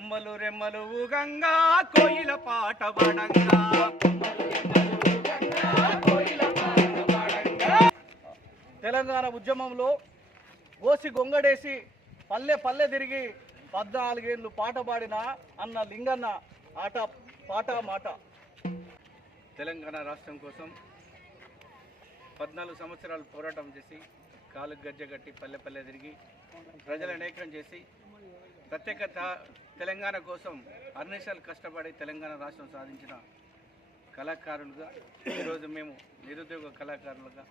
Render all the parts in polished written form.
కొమ్మలు రెమ్మలు ఊగంగా కోయిల పాట పడంగా తెలంగాణ ఉద్యమంలో ఓసి గొంగడేసి పల్లె పల్లె తిరిగి 14 ఏళ్ళు పాట పాడిన అన్న లింగన్న ఆట పాట మాట. తెలంగాణ రాష్ట్రం కోసం 14 సంవత్సరాలు పోరాటం చేసి కాలు గజ్జగట్టి పల్లె పల్లె తిరిగి ప్రజలను ఏకం చేసి ప్రత్యేక తెలంగాణ కోసం అర్నిశాలు కష్టపడి తెలంగాణ రాష్ట్రం సాధించిన కళాకారులుగా ఈరోజు మేము నిరుద్యోగ కళాకారులుగా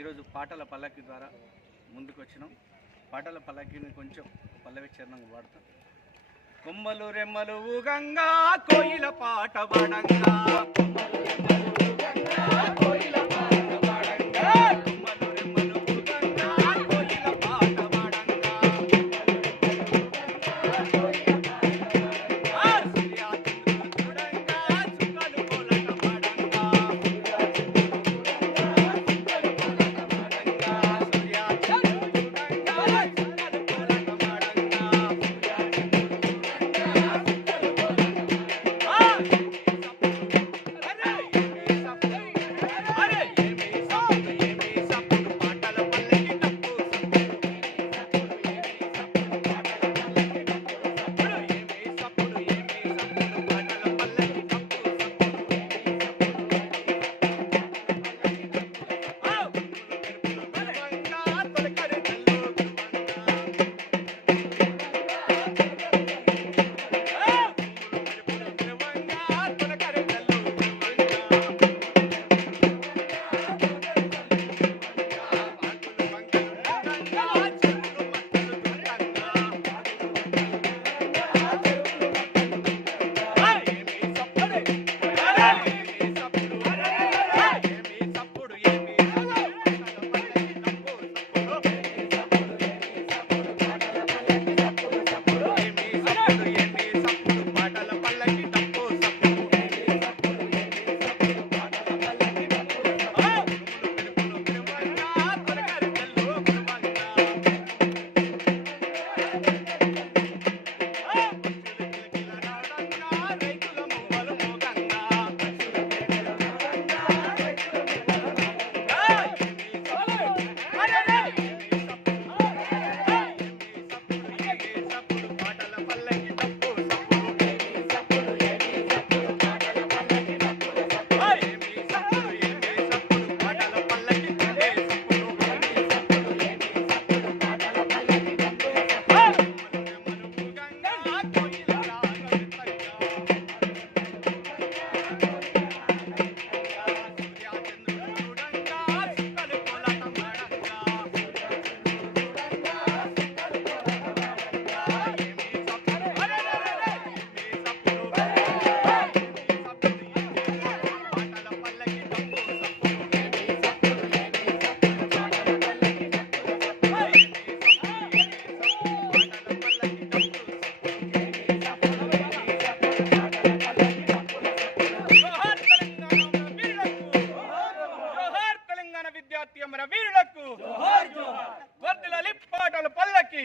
ఈరోజు పాటల పల్లకి ద్వారా ముందుకు వచ్చినాం. పాటల పల్లకిని కొంచెం పల్లవి చరణంగా పాడతాం. కొమ్మలు రెమ్మలు ఊగంగా కోయిల పాట పడంగా వీరులకు వర్ధిల్లాలి పాటల పల్లకి.